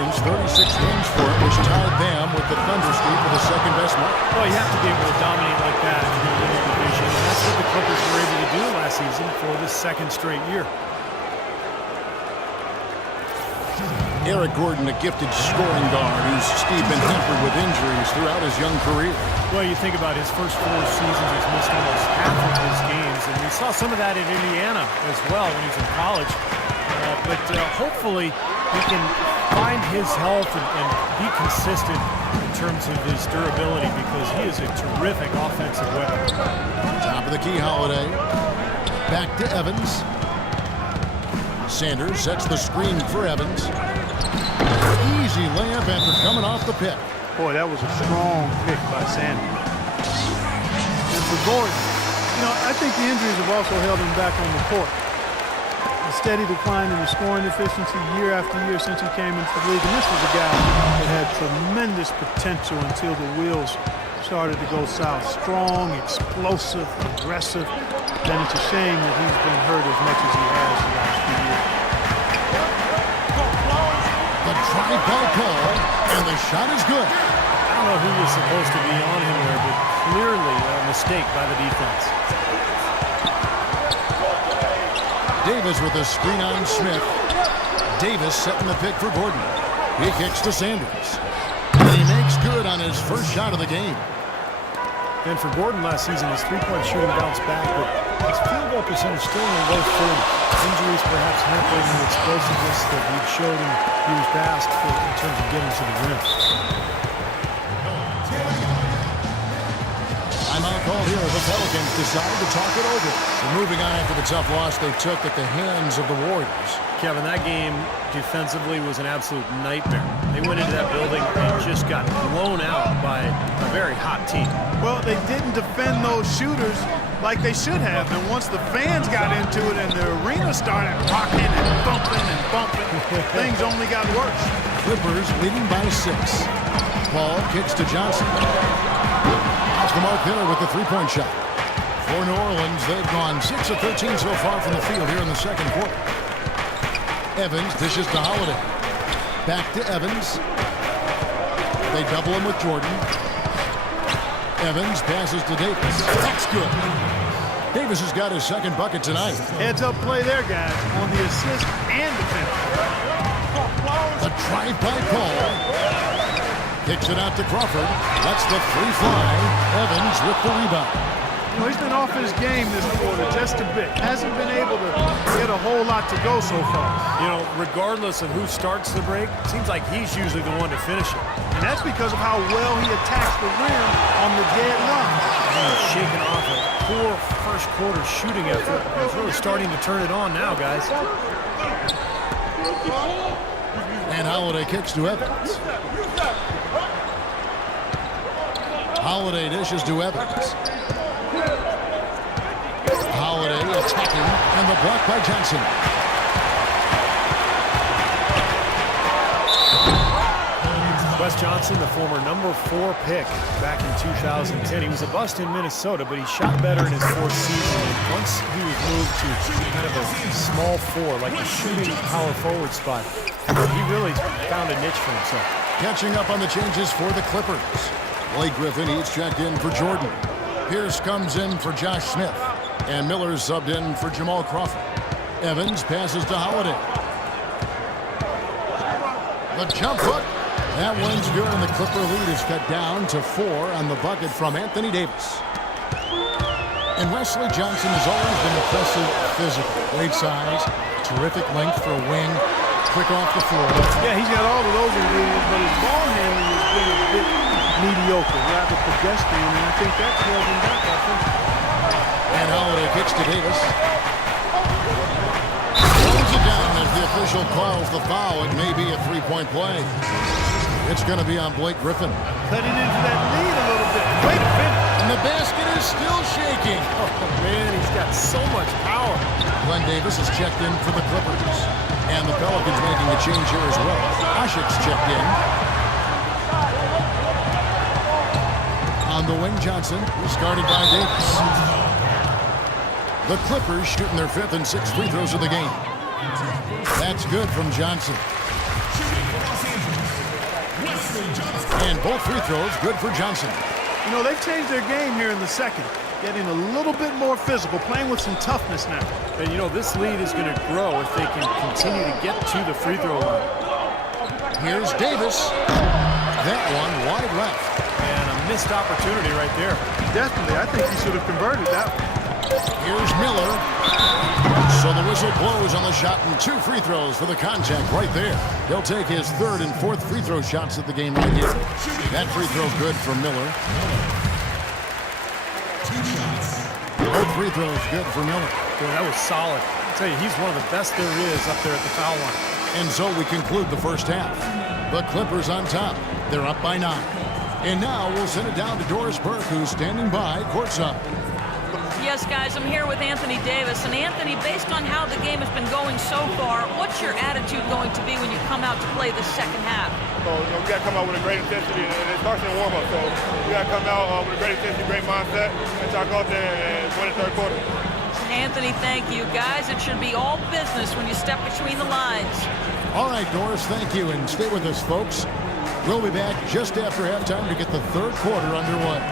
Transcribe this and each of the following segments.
difference, 36 wins for him, which tied them with the Thunder streak for the second best mark. Well, you have to be able to dominate like that if you're going to win the division. And that's what the Clippers were able to do last season for the second straight year. Eric Gordon, a gifted scoring guard who's been hampered with injuries throughout his young career. Well, you think about his first 4 seasons, he's missed almost half of his games, and we saw some of that in Indiana as well when he was in college. But hopefully he can find his health and be consistent in terms of his durability, because he is a terrific offensive weapon. Top of the key, Holiday. Back to Evans. Sanders sets the screen for Evans. Easy layup after coming off the pick. Boy, that was a strong pick by Sanders. And for Gordon, I think the injuries have also held him back on the court. A steady decline in the scoring efficiency year after year since he came into the league. And this was a guy that had tremendous potential until the wheels started to go south. Strong, explosive, aggressive. Then it's a shame that he's been hurt as much as he has the last few years. The drive-by call, and the shot is good. I don't know who was supposed to be on him there, but clearly a mistake by the defense. Davis with a screen on Smith. Davis setting the pick for Gordon. He kicks to Sanders. And he makes good on his first shot of the game. And for Gordon last season, his three-point shooting bounced back, but his field goal percentage still in the low 30s. Injuries perhaps hampering the explosiveness that he showed in years past in terms of getting to the rim. Timeout call here. The Pelicans decide to talk it over. And moving on after the tough loss they took at the hands of the Warriors. Kevin, that game defensively was an absolute nightmare. They went into that building and just got blown out by a very hot team. Well, they didn't defend those shooters like they should have. And once the fans got into it and the arena started rocking and bumping, things only got worse. Clippers leading by 6. Paul kicks to Johnson. Off the mark there with the three-point shot. For New Orleans, they've gone 6 of 13 so far from the field here in the second quarter. Evans dishes to Holiday. Back to Evans. They double him with Jordan. Evans passes to Davis. That's good. Davis has got his second bucket tonight. Heads-up play there, guys, on the assist and defense. The drive-by call. Kicks it out to Crawford. That's the free fly. Evans with the rebound. He's been off his game this quarter just a bit. Hasn't been able to get a whole lot to go so far. Regardless of who starts the break, it seems like he's usually the one to finish it. And that's because of how well he attacks the rim on the dead run. He's shaking off a poor first quarter shooting effort. He's really starting to turn it on now, guys. And Holiday kicks to Evans. Holiday dishes to Evans. Holiday attacking, and the block by Johnson. Wes Johnson, the former number 4 pick back in 2010. He was a bust in Minnesota, but he shot better in his 4th season. And once he was moved to kind of a small 4, like a shooting power forward spot, he really found a niche for himself. Catching up on the changes for the Clippers. Blake Griffin each checked in for Jordan. Pierce comes in for Josh Smith. And Miller subbed in for Jamal Crawford. Evans passes to Holiday. The jump hook. That one's good, and the Clipper lead is cut down to 4 on the bucket from Anthony Davis. And Wesley Johnson has always been impressive physically. Great size, terrific length for a wing, quick off the floor. Yeah, he's got all of those ingredients, but his ball handling has been a bit mediocre, rather pedestrian, and I think that's held him back, I think. And Holiday kicks to Davis. Throws it down as the official calls the foul. It may be a three-point play. It's going to be on Blake Griffin. Cutting into that lead a little bit. Wait a minute. And the basket is still shaking. Oh, man, he's got so much power. Glenn Davis is checked in for the Clippers. And the Pelicans making a change here as well. Ashik's checked in. On the wing, Johnson, discarded by Davis. The Clippers shooting their 5th and 6th free throws of the game. That's good from Johnson. And both free throws good for Johnson. You know, they've changed their game here in the second, getting a little bit more physical, playing with some toughness now. And, you know, this lead is going to grow if they can continue to get to the free throw line. Here's Davis. That one wide left. And a missed opportunity right there. Definitely. I think he should have converted that one. Here's Miller. So the whistle blows on the shot and 2 free throws for the contact right there. He'll take his 3rd and 4th free throw shots at the game right here. That free throw good for Miller. Both free throws good for Miller. Boy, that was solid. I'll tell you, he's one of the best there is up there at the foul line. And so we conclude the first half. The Clippers on top. They're up by 9. And now we'll send it down to Doris Burke, who's standing by courtside. Yes, guys, I'm here with Anthony Davis. And Anthony, based on how the game has been going so far, what's your attitude going to be when you come out to play the second half? So, you know, we got to come out with a great intensity, and it starts in the warm-up. So we got to come out with a great intensity, great mindset, and try to go out there and win the third quarter. Anthony, thank you. Guys, it should be all business when you step between the lines. All right, Doris, thank you. And stay with us, folks. We'll be back just after halftime to get the third quarter underway.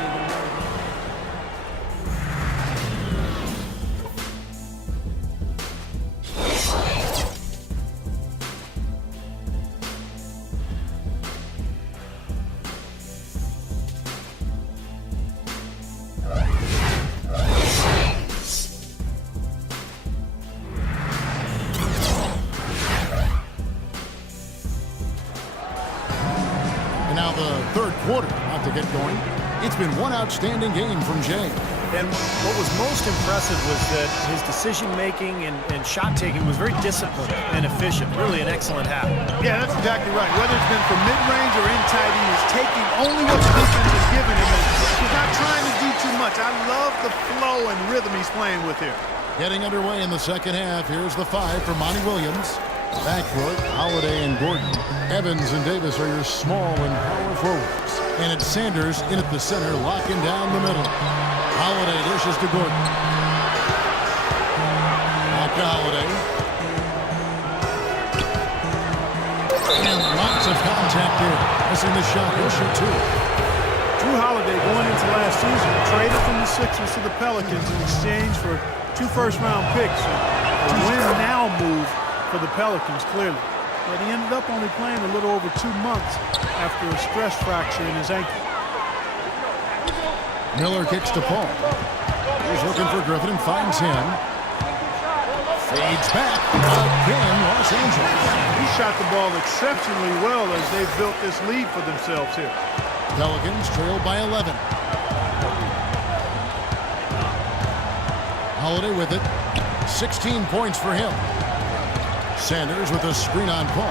About to get going. It's been one outstanding game from Jay. And what was most impressive was that his decision-making and shot-taking was very disciplined and efficient. Really an excellent half. Yeah, that's exactly right. Whether it's been from mid-range or in tight, he is taking only what the defense is giving him. He's not trying to do too much. I love the flow and rhythm he's playing with here. Getting underway in the second half. Here's the 5 for Monty Williams. Backcourt, Holiday and Gordon. Evans and Davis are your small and power forwards. And it's Sanders in at the center, locking down the middle. Holiday dishes to Gordon. Back to Holiday. And lots of contact here. Missing the shot. He'll shoot 2. Drew Holiday, going into last season, traded from the Sixers to the Pelicans in exchange for 2 first-round picks. A win-now move for the Pelicans, clearly. But he ended up only playing a little over 2 months after a stress fracture in his ankle. Miller kicks to Paul. He's looking for Griffin and finds him. Fades back. Again, Los Angeles. He shot the ball exceptionally well as they've built this lead for themselves here. Pelicans trail by 11. Holiday with it. 16 points for him. Sanders with a screen on Paul.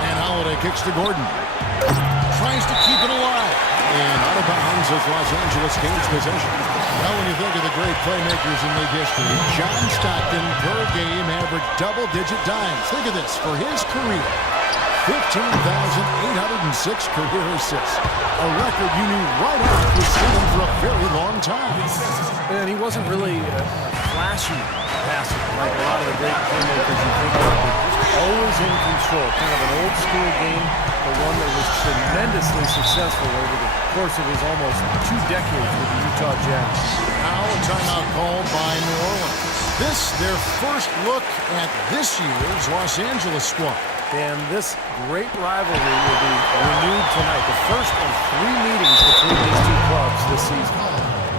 And Holiday kicks to Gordon. Tries to keep it alive. And out of bounds as Los Angeles gains possession. Now when you think of the great playmakers in league history, John Stockton per game averaged double-digit dimes. Think of this. For his career, 15,806 career assists. A record you knew right off was sitting for a very long time. And he wasn't really a flashy passer like a lot of the great playmakers you think of. Always in control. Kind of an old school game, but one that was tremendously successful over the course of his almost 2 decades with the Utah Jazz. Now a timeout called by New Orleans. This, their first look at this year's Los Angeles squad. And this great rivalry will be renewed tonight. The first of 3 meetings between these 2 clubs this season.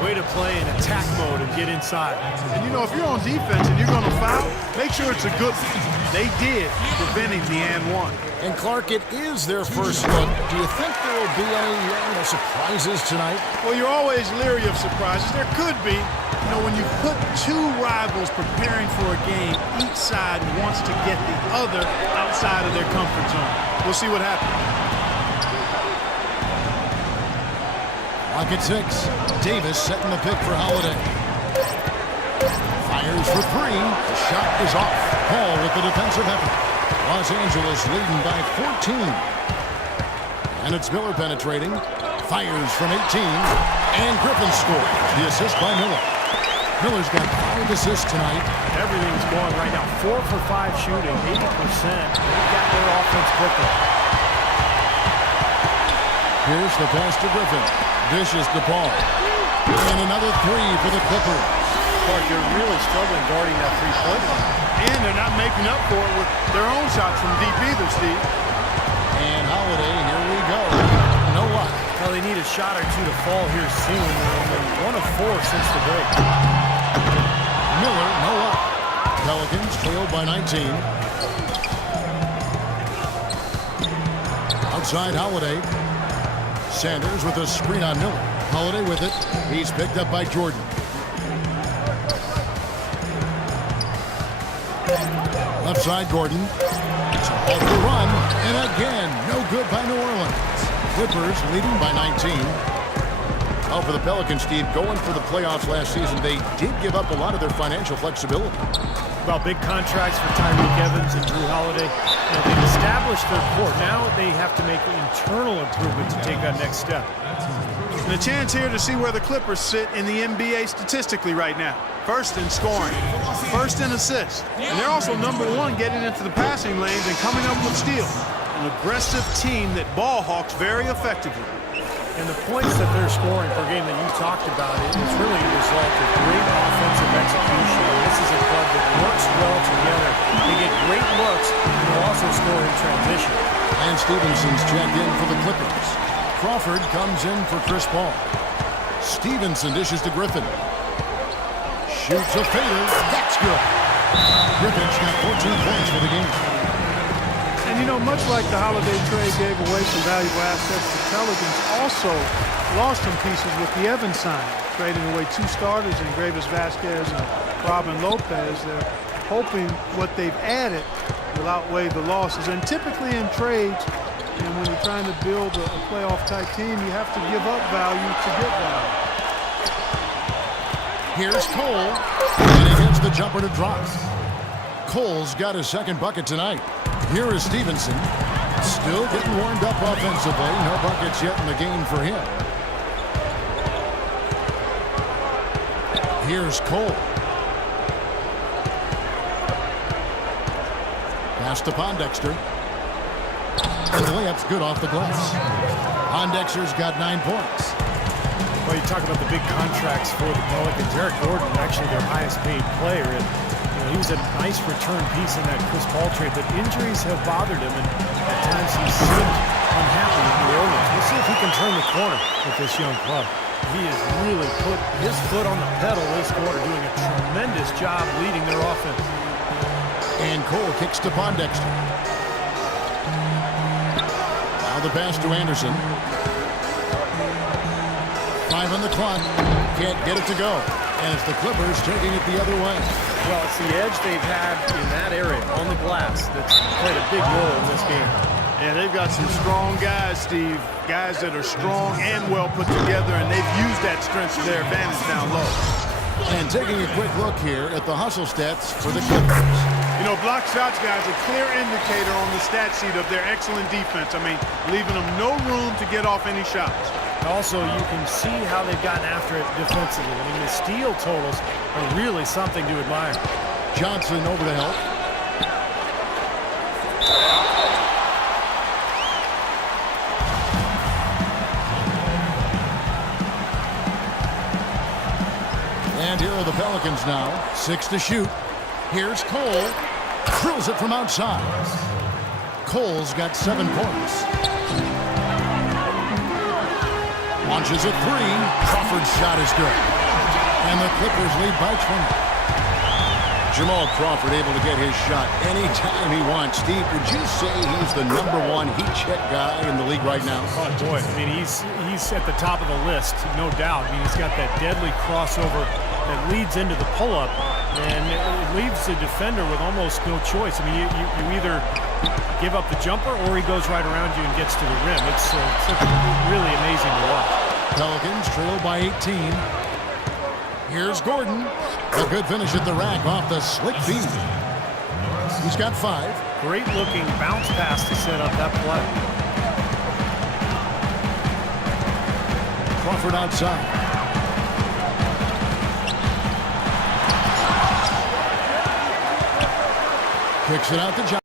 Way to play in attack mode and get inside. And you know, if you're on defense and you're going to foul, make sure it's a good one. They did, preventing the and one. And Clark, it is their first look. Do you think there will be any surprises tonight? Well, you're always leery of surprises. There could be. You know, when you put 2 rivals preparing for a game, each side wants to get the other outside of their comfort zone. We'll see what happens. Clock at 6. Davis setting the pick for Holiday. Fires for 3. The shot is off. Paul with the defensive effort. Los Angeles leading by 14. And it's Miller penetrating. Fires from 18. And Griffin scores. The assist by Miller. Miller's got 5 assists tonight. Everything's going right now. 4 for 5 shooting, 80%. They've got their offense clicking. Here's the pass to Griffin. Dishes to Paul. And another 3 for the Clippers. Clark, they're really struggling guarding that three-point line. And they're not making up for it with their own shots from deep either, Steve. And Holiday, here we go. No luck. Well, they need a shot or two to fall here soon. They're 1 of 4 since the break. Miller, no luck. Pelicans trailed by 19. Outside Holiday. Sanders with a screen on Miller. Holiday with it. He's picked up by Jordan. Left side, Gordon. It's off the run. And again, no good by New Orleans. Clippers leading by 19. Oh, for the Pelicans, Steve, going for the playoffs last season, they did give up a lot of their financial flexibility. About big contracts for Tyreek Evans and Drew Holiday. You know, they've established their core. Now they have to make internal improvement to take that next step. And a chance here to see where the Clippers sit in the NBA statistically right now. First in scoring, first in assists. And they're also #1 getting into the passing lanes and coming up with steals. An aggressive team that ball hawks very effectively. And the points that they're scoring per game that you talked about, it's really a result of great offensive execution. And this is a club that works well together. They get great looks, and they'll also score in transition. And Stevenson's checked in for the Clippers. Crawford comes in for Chris Paul. Stevenson dishes to Griffin. Shoots a fader. That's good. Griffin's got 14 points for the game. And, you know, much like the Holiday trade gave away some valuable assets, the Pelicans also lost some pieces with the Evans signing, trading away 2 starters in Gravis Vasquez and Robin Lopez. They're hoping what they've added will outweigh the losses. And typically in trades, and when you're trying to build a playoff-type team, you have to give up value to get value. Here's Cole, and he hits the jumper to drop. Cole's got his second bucket tonight. Here is Stevenson, still getting warmed up offensively. No buckets yet in the game for him. Here's Cole. Pass to Pondexter. And the layup's good off the glass. Pondexter's got 9 points. Well, you talk about the big contracts for the Pelicans. Eric Gordon, actually their highest paid player, and he was a nice return piece in that Chris Paul trade, but injuries have bothered him, and at times he seemed unhappy with New Orleans. We'll see if he can turn the corner with this young club. He has really put his foot on the pedal this quarter, doing a tremendous job leading their offense. And Cole kicks to Pondexter. Now the pass to Anderson. 5 on the clock. Can't get it to go. And it's the Clippers taking it the other way. Well, it's the edge they've had in that area on the glass that's played a big role in this game. Yeah, they've got some strong guys, Steve. Guys that are strong and well put together, and they've used that strength to their advantage down low. And taking a quick look here at the hustle stats for the Clippers. You know, block shots, guys, a clear indicator on the stat sheet of their excellent defense. I mean, leaving them no room to get off any shots. Also, you can see how they've gotten after it defensively. I mean, the steal totals are really something to admire. Johnson over to help. And here are the Pelicans now. 6 to shoot. Here's Cole. Drills it from outside. Cole's got 7 points. Launches a 3. Crawford's shot is good. And the Clippers lead by 20. Jamal Crawford able to get his shot anytime he wants. Steve, would you say he's the #1 heat check guy in the league right now? Oh, boy. I mean, he's at the top of the list, no doubt. I mean, he's got that deadly crossover that leads into the pull-up, and it leaves the defender with almost no choice. I mean, you either give up the jumper or he goes right around you and gets to the rim. It's really amazing to watch. Pelicans trail by 18. Here's Gordon. A good finish at the rack off the slick feed. He's got 5. Great looking bounce pass to set up that play. Crawford outside. Kicks it out to Johnson.